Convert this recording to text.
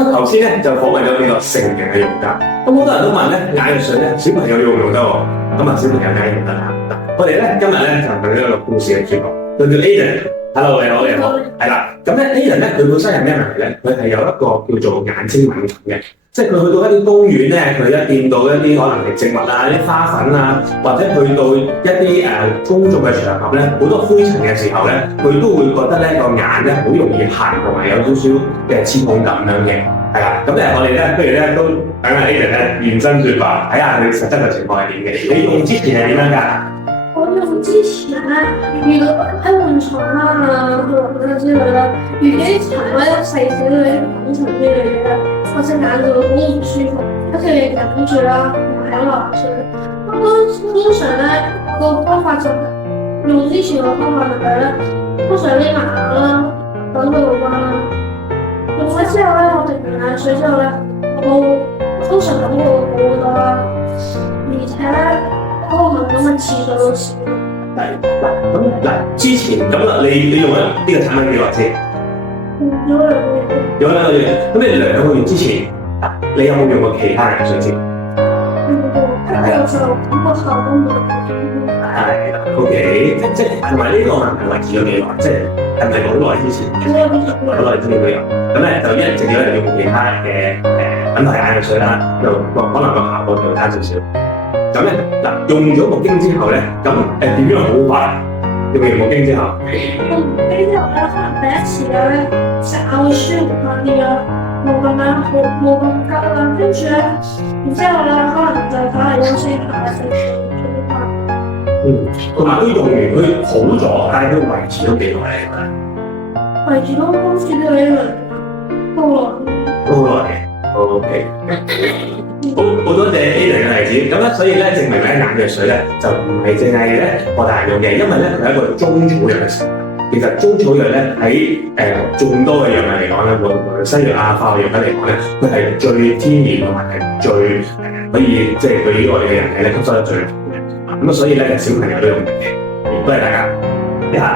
啊頭先咧就訪問咗呢個成人嘅用家，咁好多人都問咧眼藥水咧小朋友用唔用得喎？咁啊小朋友梗係用得啦。我哋咧今日咧就問一個故事嘅主角，佢叫 Aiden。Hello， 你好，你好。係啦，咁咧 Aiden 咧佢本身係咩問題咧？佢係有一個叫做眼睛敏感嘅，即係佢去到一啲公園咧，佢一見到一啲可能係植物啊、啲花粉啊，或者去到一啲公眾嘅場合咧，好多灰塵嘅時候咧，佢都會覺得咧個眼咧好容易痕同埋有少少嘅刺痛感咁樣嘅。係啦，咁我哋咧不如咧都等阿 Aiden 咧現身說法，睇下佢實質嘅情況係點嘅。你用之前係點樣㗎？我用之前咧，如果喺換床啊、或者之類啦，如果啲塵或者細小嘅粉塵之類嘅咧，我隻眼就會好唔舒服，跟住忍住啦，唔係流水。通常咧個方法就係用之前個方法就係咧，通常匿埋眼啦，等佢好翻啦。用咗之後咧，我滴完眼水之後咧，我通常感覺好好多啦，而且咧。嗰個敏感嘅次數都少。係嗱，之前咁啦，你用咗呢個產品幾耐先？用咗2個月。用咗2個月，咁你2個月之前，你有冇用過其他眼藥水先？用過，但係有時候感覺效果唔係咁好。係啦 ，OK，即係同埋呢個問題維持咗幾耐？即係咪好耐之前？好耐之前都有。咁咧就一直有人用其他嘅品牌眼藥水啦，就可能個效果就差少少。咁咧嗱，用咗木經之後咧，咁點樣好快？用完木經之後，用木經之後咧，可能第一次咧隻眼會舒緩翻啲啦，冇咁急啦，跟住咧，然之後咧可能就反而休息下就做啲翻。同埋都用完佢好咗，但係都維持咗幾耐咧？維持咗好似都有1年，好耐嘅 ，OK。好多謝 Aiden 嘅例子，咁咧所以咧證明咧眼藥水咧就唔係淨係咧個大人用嘅，因為咧佢係一個中草藥嘅成分。其實中草藥咧喺眾多嘅藥物嚟講咧，無論西藥啊、化學藥品嚟講咧，佢係最天然同埋係最可以即係對於我哋嘅人體咧吸收得最好嘅。咁所以咧小朋友都用嘅，多謝大家。